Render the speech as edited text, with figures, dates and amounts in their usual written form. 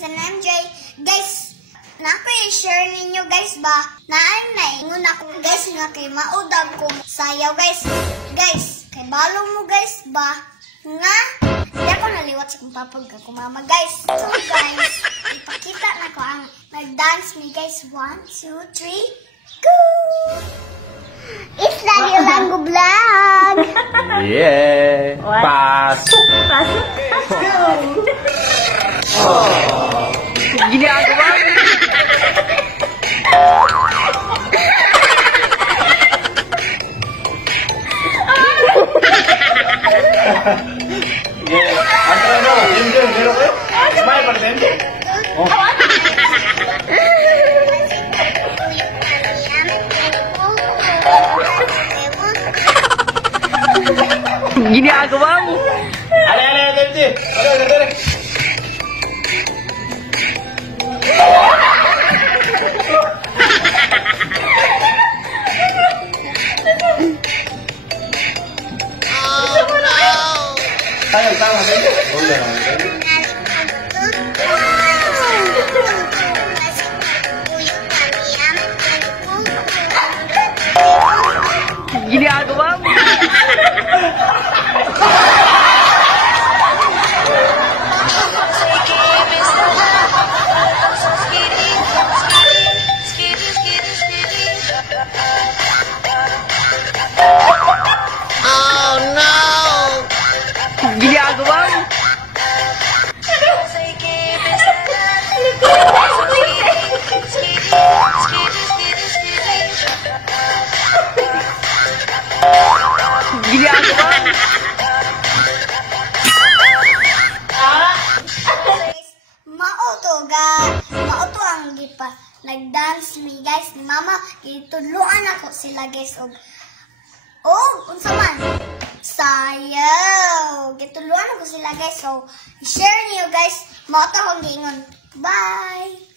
guys, and MJ. Guys, na-share ninyo guys ba? Naingon ako guys nga kay maudab ko sayaw guys. Guys, kay balo mo guys ba? Nga, hindi ako naliwat sa kung papag ako mama guys. So guys, ipakita na ko ang mag-dance me guys. 1, 2, 3, go! It's Lagi Lango Vlog! Yeah! Pasok! Pasok! Let's go! Oh! Ginagawa mo! Yeah! Antara mo! Jim, meron kayo? Smile pa rin! Oh! Ginagawa mo! Ale, Dente! Dale! Tama, Dente! Hola, Ginagawa mo! Oh no! Ginagawa mo! Ginagawa mo! Mauto ang gipa. Nag-dance me guys ni mama. Gitudluan ako sila guys. Unsa man? Sayaw. Gitudluan ako sila guys. So, share niyo guys. Mauto akong giingon. Bye!